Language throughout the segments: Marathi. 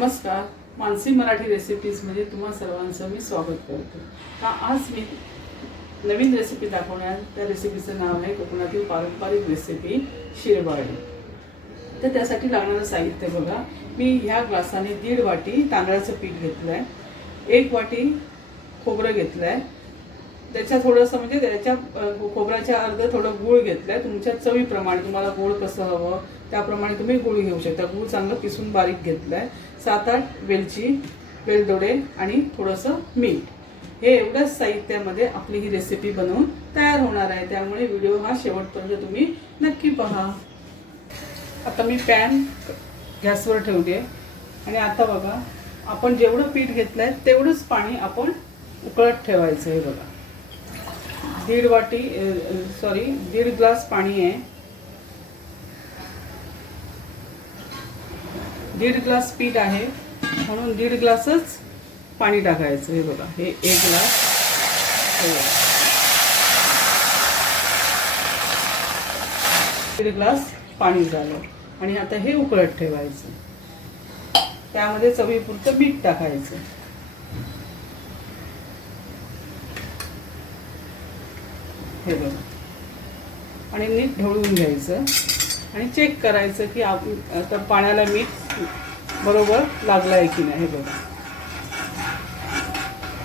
नमस्कार, मानसी मराठी रेसिपीजमध्ये तुम्हा सर्वांचं मी स्वागत करते। आज मी नवीन रेसिपी दाखवणार। त्या रेसिपीचं नाव आहे कोकणातील पारंपरिक रेसिपी शिरवाळे। तर त्यासाठी लागणारं साहित्य बघा, मी ह्या ग्लासाने 1.5 वाटी तांदळाचं पीठ घेतलं आहे, 1 वाटी खोबरं घेतलं आहे, त्याच्या थोडंसं म्हणजे त्याच्या खोबऱ्याच्या अर्ध थोडं गूळ घेतलं आहे। तुमच्या चवीप्रमाणे तुम्हाला गोड कसं हवं त्याप्रमाणे तुम्ही गूळ घेऊ शकता। गूळ चांगलं किसून बारीक घेतलं आहे, 7-8 वेलची, वेलदोडे आणि थोडंसं मीठ। हे एवढ्याच साहित्यामध्ये आपली ही रेसिपी बनवून तयार होणार आहे, त्यामुळे व्हिडिओ हा शेवटपर्यंत तुम्ही नक्की पहा। आता मी पॅन गॅसवर ठेवली आहे आणि आता बघा, आपण जेवढं पीठ घेतलं आहे तेवढंच पाणी आपण उकळत ठेवायचं आहे। बघा, 1.5 ग्लास पाणी आहे, 1.5 ग्लास पीठ आहे म्हणून 1.5 ग्लासच पाणी टाकायचं। हे बघा, हे 1 ग्लास, 1.5 ग्लास पाणी झालं आणि आता हे उकळत ठेवायचं। त्यामध्ये चवीपुरतं मीठ टाकायचं। हे बघा, आणि नीट ढवळून घ्यायचं आणि चेक करायचं की आता पाण्याला मीठ बरोबर लागलं आहे की नाही। हे बघा,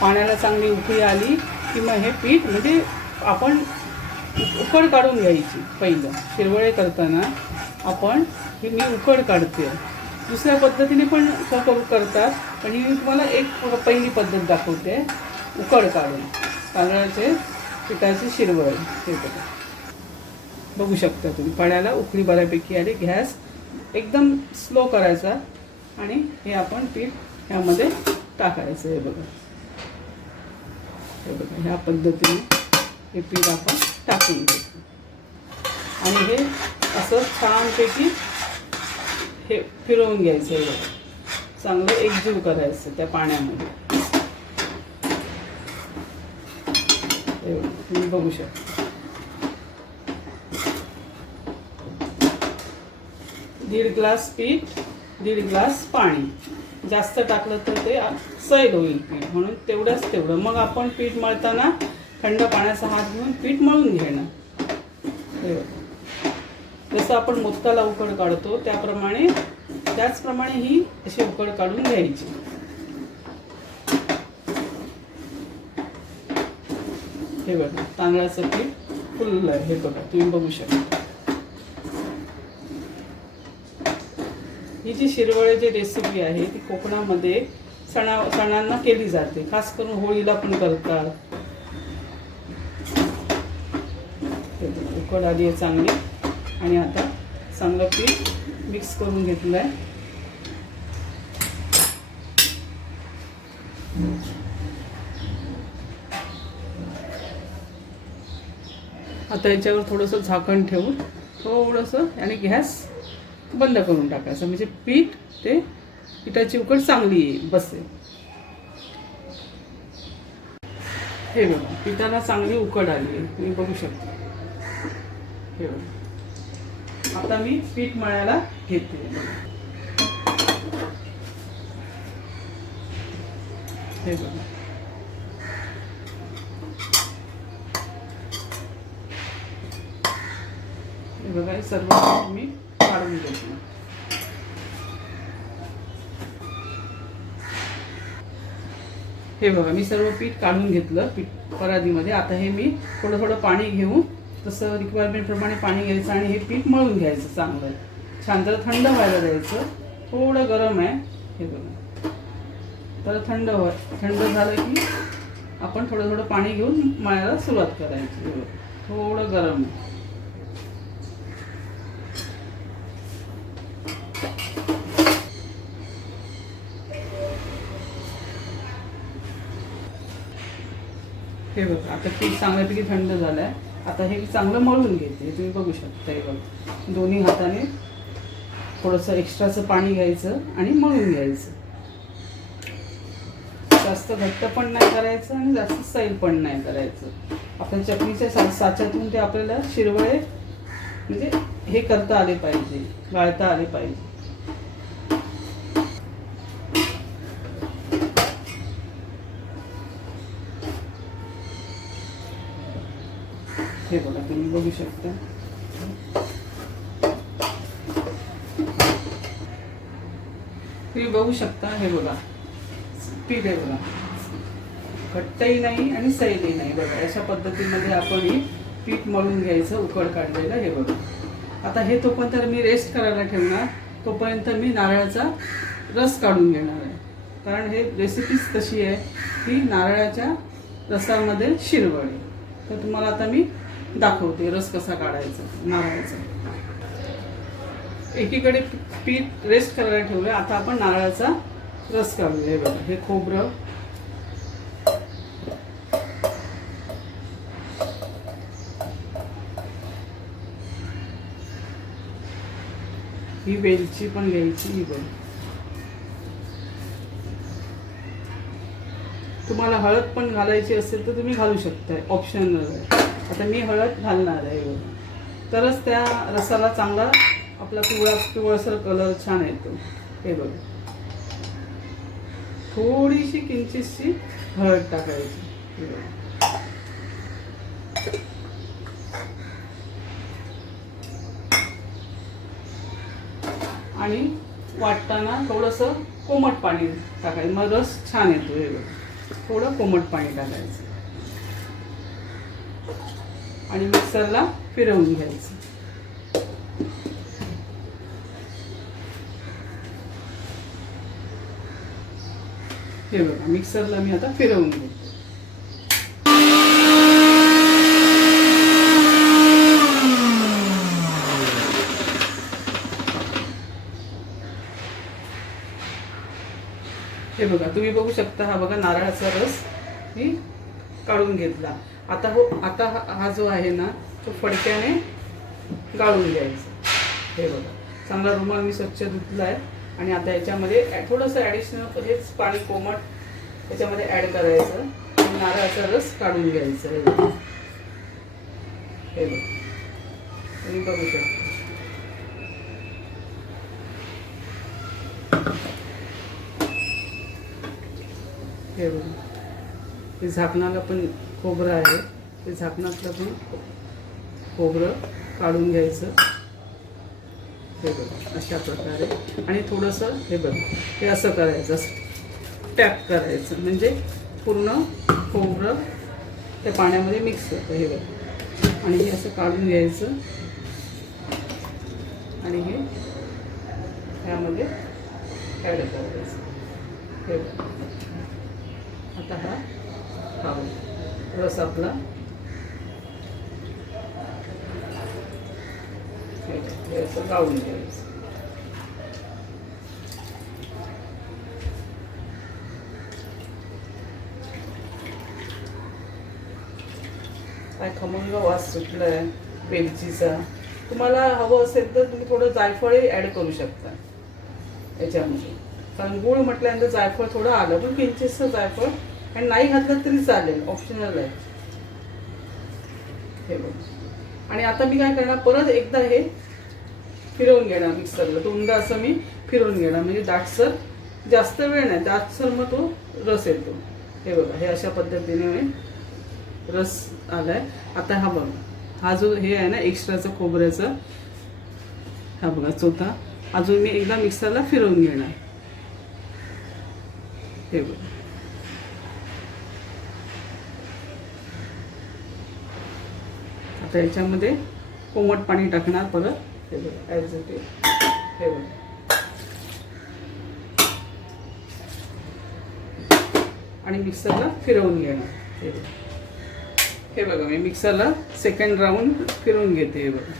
पाण्याला चांगली उकळी आली की मग हे पीठ म्हणजे आपण उकड काढून घ्यायची। पहिलं शिरवळे करताना आपण मी उकड काढते, दुसऱ्या पद्धतीने पण करतात, पण ही तुम्हाला एक पहिली पद्धत दाखवते, उकड काढून तांदळाचे पिठाचे शिरवळे। हे बघा, बघू शकता तुम्ही, पाण्याला उकळी बऱ्यापैकी आली। गॅस एकदम स्लो करायचा आणि हे आपण पीठ ह्यामध्ये टाकायचं। हे बघा, हे बघा, ह्या पद्धतीने हे पीठ आपण टाकून घ्यायचं आणि हे असं छानपैकी हे फिरवून घ्यायचं। हे बघा, चांगलं एकजीव करायचं त्या पाण्यामध्ये। हे बघा, तुम्ही बघू शकता, 1.5 ग्लास पीठ, 1.5 ग्लास पाणी। जास्त टाकलं तर ते सैल होईल पीठ, म्हणून तेवढं मग आपण पीठ मळताना थंड पाण्याचा हात घेऊन पीठ मळून घेणं। हे जसं आपण मोदकाला उकड काढतो त्याचप्रमाणे ही अशी उकड काढून घ्यायची। हे बघा, तांदळाचं पीठ फुललं आहे। हे बघा, तुम्ही बघू शकता। ही जी शिरवळेची रेसिपी आहे ती कोकणामध्ये सणांना केली जाते, खास करून होळीला पण करतात। उकड आली आहे चांगली आणि आता चांगलं पीठ मिक्स करून घेतलं आहे। आता याच्यावर थोडंसं झाकण ठेवून थोडंसं आणि गॅस बंद करून टाकायचं, म्हणजे पिठाची उकड चांगली येईल, बसेल। हे बघा, पिठाला चांगली उकड आली आहे, तुम्ही बघू शकता। हे बघा, आता मी पीठ मळायला घेते। हे बघा, हे बघा, हे सर्व मी काढून घेतलं। हे बघा, मी सर्व पीठ काढून घेतलं परातीमध्ये। आता हे मी थोडं पाणी घेऊन तसं रिक्वायरमेंट प्रमाणे पाणी घ्यायचं आणि हे पीठ मळून घ्यायचं चांगलं छान। तर थंड व्हायला द्यायचं, थोडं गरम आहे। हे बघा, तर थंड झालं की आपण थोडं पाणी घेऊन मळायला सुरुवात करायची। थोडं गरम आहे। हे बघा, आता पीठ चांगल्यापैकी थंड झालं आहे। आता हे चांगलं मळून घेते, तुम्ही बघू शकता। हे बघा, दोन्ही हाताने थोडंसं एक्स्ट्राचं पाणी घ्यायचं आणि मळून घ्यायचं। जास्त घट्ट पण नाही करायचं आणि जास्त सैल पण नाही करायचं। आपण चटणीच्या साच्यातून ते आपल्याला शिरवळे म्हणजे हे करता आले पाहिजे, गाळता आले पाहिजे। हे बघा तुम्ही बघू शकता. तुम्ही बघू शकता हे बघा पीठ आहे बघा, घट्टही नाही आणि सैलही नाही बघा. अशा पद्धतीमध्ये आपण हे पीठ मळून घ्यायचं उकड काढलेलं. हे बघा आता हे तोपर्यंत मी रेस्ट करायला ठेवणार, तोपर्यंत मी नारळाचा रस काढून घेणार आहे. कारण हे रेसिपीच तशी आहे की नारळाच्या रसामध्ये शिरवळे. तर तुम्हाला आता मी दाखवते रस कसा काढायचा नारळाचा. एकीकडे पीठ रेस्ट करायला ठेवूया, आता आपण नारळाचा रस काढूया. हे बघा हे खोबरं, ही वेलची पण घ्यायची. ही बघ, तुम्हाला हळद पण घालायची असेल तर तुम्ही घालू शकताय, ऑप्शनल आहे. आता मी हळद घालणार आहे बघ, तरच त्या रसाला चांगला आपला पिवळसर कलर छान येतो. हे बघ थोडीशी किंचितशी हळद टाकायची. हे बघ आणि वाटताना थोडंसं कोमट पाणी टाकायचं, मग रस छान येतो. हे बघ थोडं कोमट पाणी टाकायचं आणि मिक्सरला फिरवून घ्यायचं. हे बघा मिक्सरला मी आता फिरवून घेते. हे बघा तुम्ही बघू शकता, हा बघा नारळाचा रस मी काढून घेतला. आता हा जो आहे ना तो फडक्याने गाळून घ्यायचा. हे बघा चांगला रुमाल मी स्वच्छ धुतला आहे आणि आता याच्यामध्ये थोडंसं ॲडिशनल हेच पाणी कोमट याच्यामध्ये ॲड करायचं आणि नारळाचा रस काढून घ्यायचा. हे बघा तुम्ही बघू शकता. हे बघा हे झाकणाला पण खोबरं आहे, ते झाकणातलं पण खोबरं काढून घ्यायचं. हे बघा अशा प्रकारे आणि थोडंसं हे बघा हे असं करायचं, टॅप करायचं म्हणजे पूर्ण खोबरं त्या पाण्यामध्ये मिक्स होतं. हे बघा आणि हे असं काढून घ्यायचं आणि हे ह्यामध्ये ॲड करायचं. हे बघा आता हा रस आपला हे असं गाळून घ्यायचं. काय खमंग वास सुटलाय वेलचीचा. तुम्हाला हवं असेल तर तुम्ही थोडं जायफळही ॲड करू शकता याच्यामध्ये, कारण गुळ म्हटल्यानंतर जायफळ थोडं आलं, पण किंचितसं जायफळ आणि नाही घातलं तरी चालेल, ऑप्शनल आहे. हे बघ आणि आता मी काय करणार, परत एकदा हे फिरवून घेणार मिक्सरला. दोनदा असं मी फिरवून घेणार म्हणजे दाटसर, जास्त वेळ नाही, दाटसर मग तो रस येतो. हे बघा हे अशा पद्धतीने रस आलाय. आता हा बघा हा जो हे आहे ना एक्स्ट्राचा खोबऱ्याचा, हा बघा चोथा अजून मी एकदा मिक्सरला फिरवून घेणार. हे बघा आता याच्यामध्ये कोमट पाणी टाकणार परत. हे बघा ॲज इट इज. हे बघा आणि मिक्सरला फिरवून घेणार. हे बघा मी मिक्सरला सेकंड राऊंड फिरवून घेते. हे बघा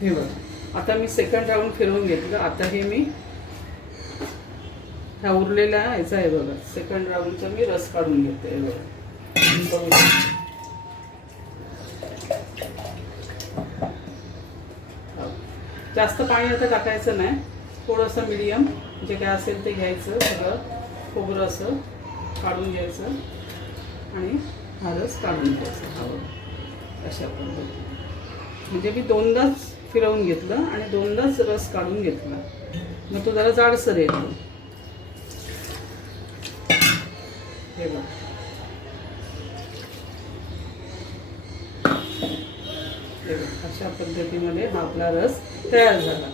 हे बघा आता मी सेकंड राऊंड फिरवून घेतलं. आता हे मी ह्या उरलेल्या ह्याचा आहे बघा सेकंड राऊंडचा मी रस काढून घेते. हे बघा जास्त पाणी आता टाकायचं नाही, थोडंसं मीडियम जे काय असेल ते घ्यायचं. सगळं खोबरं असं काढून घ्यायचं आणि हा रस काढून घ्यायचा. अशा पद्धतीने म्हणजे मी दोनदाच फिरवून घेतलं आणि दोनदाच रस काढून घेतला, मग तो जरा जाडसर येतो. हे बघा, अशा पद्धतीमध्ये हा आपला रस तयार झाला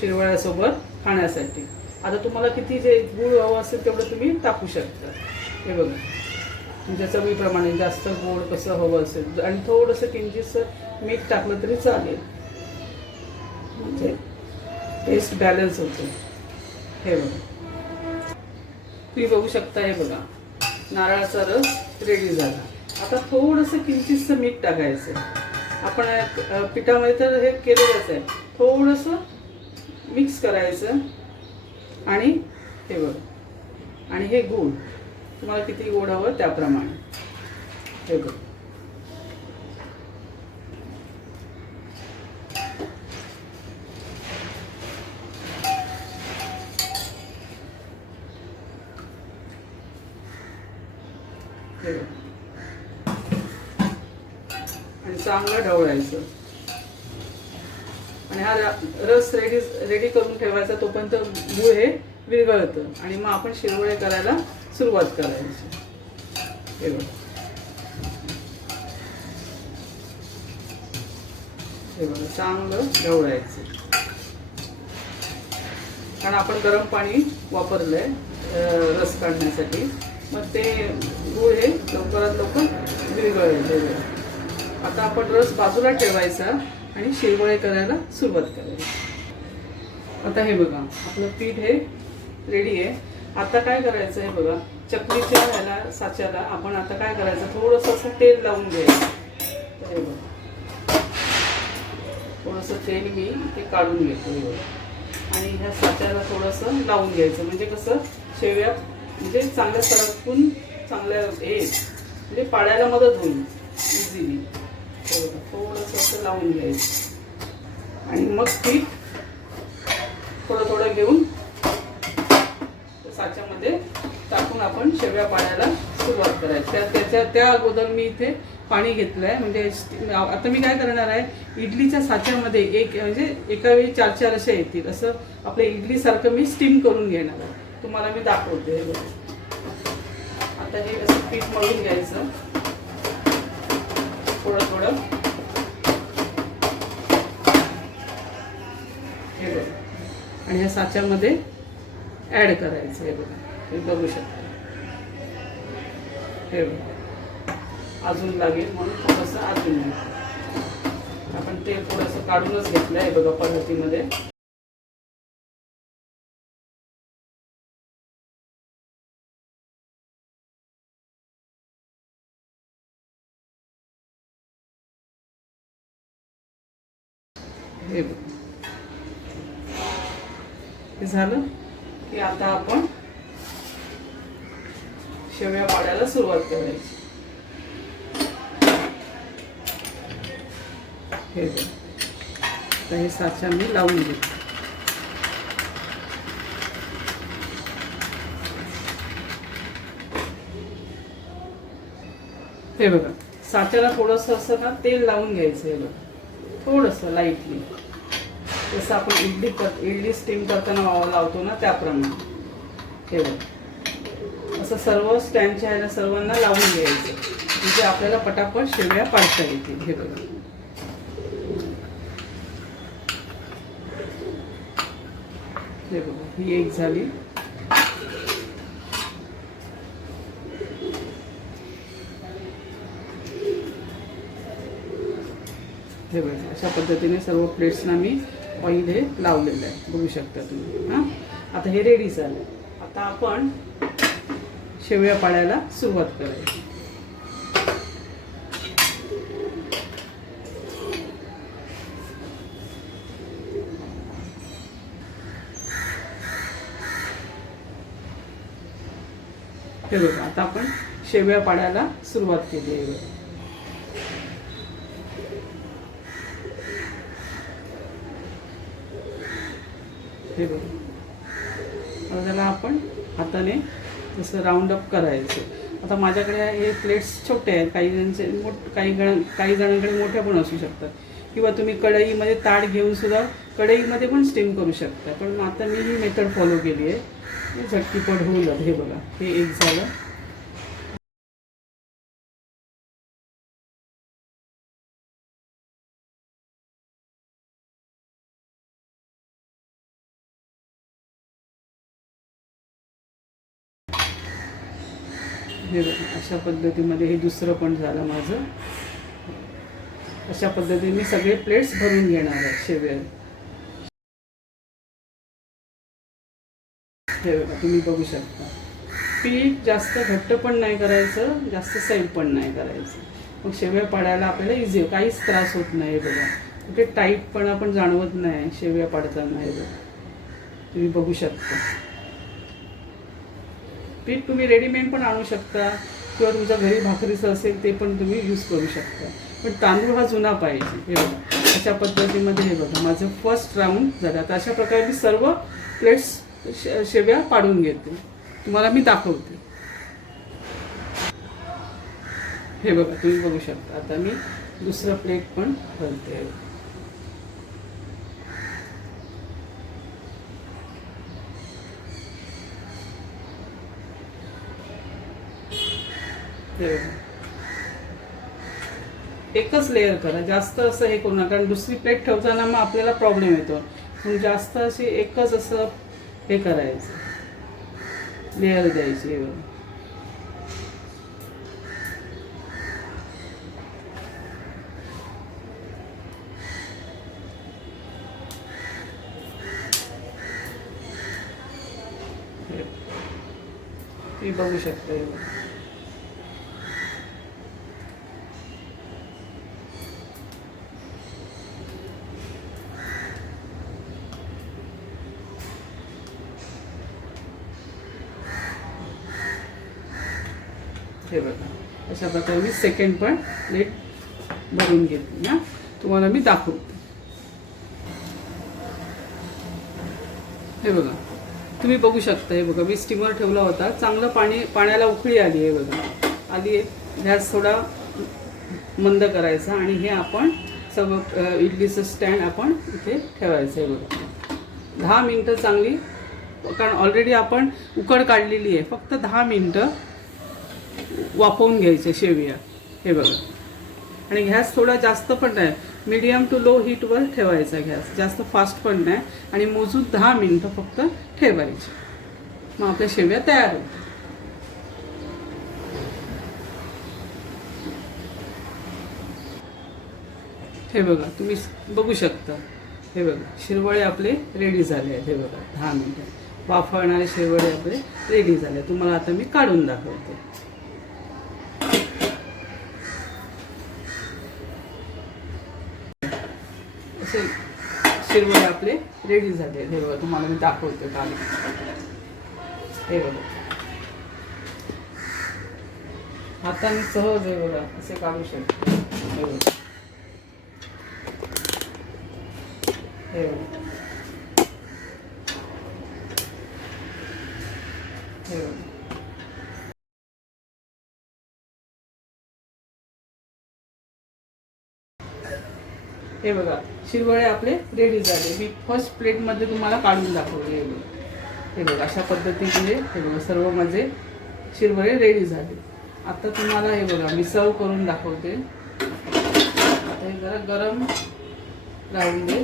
शिरवाळ्यासोबत खाण्यासाठी. आता तुम्हाला किती जे गूळ हवं असेल तेवढं तुम्ही टाकू शकता. हे बघा, तुमच्या चवीप्रमाणे जास्त गोड कसं हवं असेल आणि थोडंसं किंचितसं मीठ टाकलं तरी चालेल, म्हणजे टेस्ट बॅलन्स होतो. हे बघा, तुम्ही बघू शकता. हे बघा, नारळाचा रस रेडी झाला. आता थोडंसं किंचितसं मीठ टाकायचं. आपण पिठामध्ये तर हे केलेलंच आहे, थोडंसं मिक्स करायचं. आणि हे बघा, आणि हे गूळ तुम्हाला किती गोड हवं त्याप्रमाणे. हे बघा, आणि चांगलं ढवळायचं. आणि हा रस रेडी करून ठेवायचा. तोपर्यंत गूळ हे विरघळतं आणि मग आपण शिरवळे करायला सुरुवात करायची. हे बघा, हे बघा, चांगलं ढवळायचं. कारण आपण गरम पाणी वापरलंय रस काढण्यासाठी, मग ते गूळ हे लवकरात लवकर विरघळेल. आता आपण रस बाजूला ठेवायचा आणि शिरवळे करायला सुरुवात करायची. आता हे बघा, आपलं पीठ हे रेडी आहे. आता काय करायचं आहे बघा, चकलीच्या ह्याला साच्याला आपण आता काय करायचं, थोडंसं असं तेल लावून घ्यायचं. हे बघा, थोडंसं तेल मी ते काढून घेतो आणि ह्या साच्याला थोडंसं लावून घ्यायचं. म्हणजे कसं शेवया म्हणजे चांगल्या सरकून चांगल्या म्हणजे पाडायला मदत होईल इझिली. थोडंसं असं लावून घ्यायचं आणि मग पीठ थोडं थोडं घेऊन साच्यामध्ये टाकून आपण शेवया पाडायला सुरुवात करायची. त्या अगोदर मी इथे पाणी घेतलं आहे. म्हणजे आता मी काय करणार आहे, इडलीच्या साच्यामध्ये म्हणजे एका वेळी 4-4 अशा येतील असं आपल्या इडलीसारखं मी स्टीम करून घेणार आहे. तुम्हाला मी दाखवते. हे बघा, आता हे असं पीठ मळून घ्यायचं थोडं थोडं. हे बघा, आणि ह्या साच्यामध्ये ॲड करायचं. हे बघा, हे बघू शकता. हे बघा, अजून लागेल म्हणून थोडंसं अजून आपण तेल थोडंसं काढूनच घेतलं आहे बघा पद्धतीमध्ये. हे बघा, हे झालं की आता आपण शेवया पाडायला सुरुवात करायची. हे बघा, आता हे साचा मी लावून घेते. हे बघा, साच्याला थोडंसं असं ना तेल लावून घ्यायचं. हे बघा, थोडंसं लाईटली, जसं आपण इडली स्टीम करताना लावतो ना त्याप्रमाणे. हे बघा, असं सर्व स्टँडच्या ह्याला सर्वांना लावून घ्यायचं म्हणजे आपल्याला पटापट शेवया पाडता येतील. हे बघा, हे बघा, ही एक झाली. हे बघा, अशा पद्धतीने सर्व प्लेट्सना मी ऑइल हे लावलेलं आहे, बघू शकता तुम्ही. हां, आता हे रेडी झालं. आता आपण शेवया पाडायला सुरुवात करायची. हे बघा, आता आपण शेवया पाडायला सुरुवात केली आहे. हे बघा, आता त्याला आपण हाताने जसं राऊंड अप करायचं. आता माझ्याकडे हे प्लेट्स छोटे आहेत, काही जणांकडे मोठ्या पण असू शकतात, किंवा तुम्ही कढईमध्ये ताट घेऊन सुद्धा कढईमध्ये पण स्टीम करू शकता. पण आता मी ही मेथड फॉलो केली आहे, झटकीपट होईल. हे बघा, हे एक झालं. हे बघा अशा पद्धतीमध्ये हे दुसरं पण झालं माझं. अशा पद्धतीने मी सगळे प्लेट्स भरून घेणार आहे शेवया. हे बघा तुम्ही बघू शकता. पीठ जास्त घट्ट पण नाही करायचं, जास्त सैल पण नाही करायचं. मग शेवया पाडायला आपल्याला इझी, काहीच त्रास होत नाही. बघा कुठे टाईटपणा पण जाणवत नाही शेवया पाडताना. हे बघा तुम्ही बघू शकता. पीठ तुम्ही रेडीमेड पण आणू शकता किंवा तुमच्या घरी भाकरीचं असेल ते पण तुम्ही यूज करू शकता, पण तांदूळ हा जुना पाहिजे. हे बघा अशा पद्धतीमध्ये. हे बघा माझं फर्स्ट राऊंड झालं. आता अशा प्रकारे मी सर्व प्लेट्स शेवया पाडून घेते, तुम्हाला मी दाखवते. हे बघा तुम्ही बघू शकता. आता मी दुसरं प्लेट पण भरते. हे बघा एकच लेअर करा, जास्त असं हे करू नका, कारण दुसरी प्लेट ठेवताना मग आपल्याला प्रॉब्लेम येतो. मग जास्त अशी एकच असं हे करायचं, लेअर द्यायची. हे बघा तुम्ही बघू शकता. हे बघा हे बघा अशा प्रकारे मी सेकंड पण प्लेट भरून घेतली ना, तुम्हाला मी दाखवते. हे बघा तुम्ही बघू शकता. हे बघा मी स्टीमर ठेवला होता, चांगलं पाण्याला उकळी आली आहे. बघा आली आहे. गॅस थोडा मंद करायचा आणि हे आपण सगळं इडलीचं स्टँड आपण इथे ठेवायचं आहे. बघा 10 मिनटं चांगली, कारण ऑलरेडी आपण उकड काढलेली आहे. फक्त 10 मिनटं वाफवून घ्यायचे शेवया. हे बघा आणि गॅस थोडा जास्त पण नाही, मीडियम टू लो हीटवर ठेवायचा गॅस, जास्त फास्ट पण नाही. आणि मोजून 10 मिनटं फक्त ठेवायची, मग आपल्या शेवया तयार होतात. हे बघा तुम्ही बघू शकता. हे बघा शिरवळे आपले रेडी झाले आहेत. हे बघा 10 मिनटं वाफवणारे शिरवळे आपले रेडी झाले. तुम्हाला आता मी काढून दाखवते. शिरवळे आपले रेडी झाले. हे बघा तुम्हाला मी दाखवते काढून. हे बघा हाताने सहज आहे बघा असे काढू शकतो. हे बघा हे बघा हे बघा हे बघा शिरवळे आपले रेडी झाले. मी फर्स्ट प्लेटमध्ये तुम्हाला काढून दाखवले. हे बघा हे बघा अशा पद्धतीने हे बघा सर्व माझे शिरवळे रेडी झाले. आता तुम्हाला हे बघा मी सर्व करून दाखवते. आता हे जरा गरम राहून दे.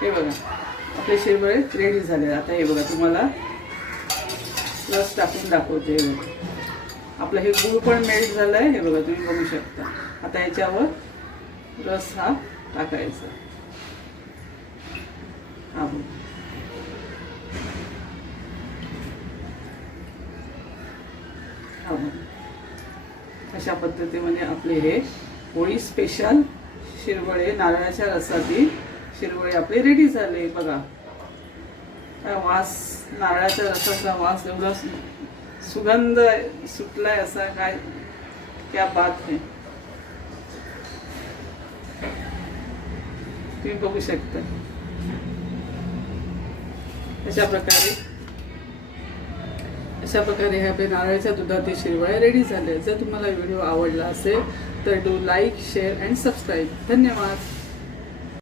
हे बघा आपले शिरवळे रेडी झाले. आता हे बघा तुम्हाला रस टाकून दाखवते. हे बघा आपलं हे गूळ पण मेल्ट झालाय. हे बघा तुम्ही बघू शकता. आता याच्यावर रस हा टाकायचा. हा अशा पद्धतीने आपले हे होळी स्पेशल शिरवळे, नारळाच्या रसातील शिरवळे आपले रेडी झाले. बघा काय वास, नारळाच्या रसाचा वास एवढा सुगंध सुटलाय असा, काय क्या बात है. तुम्ही बघू शकता. अशा प्रकारे हे आपले नारळाच्या दुधातील शिरवळे रेडी झाले. जर तुम्हाला व्हिडिओ आवडला असेल तर do like, share and subscribe. धन्यवाद.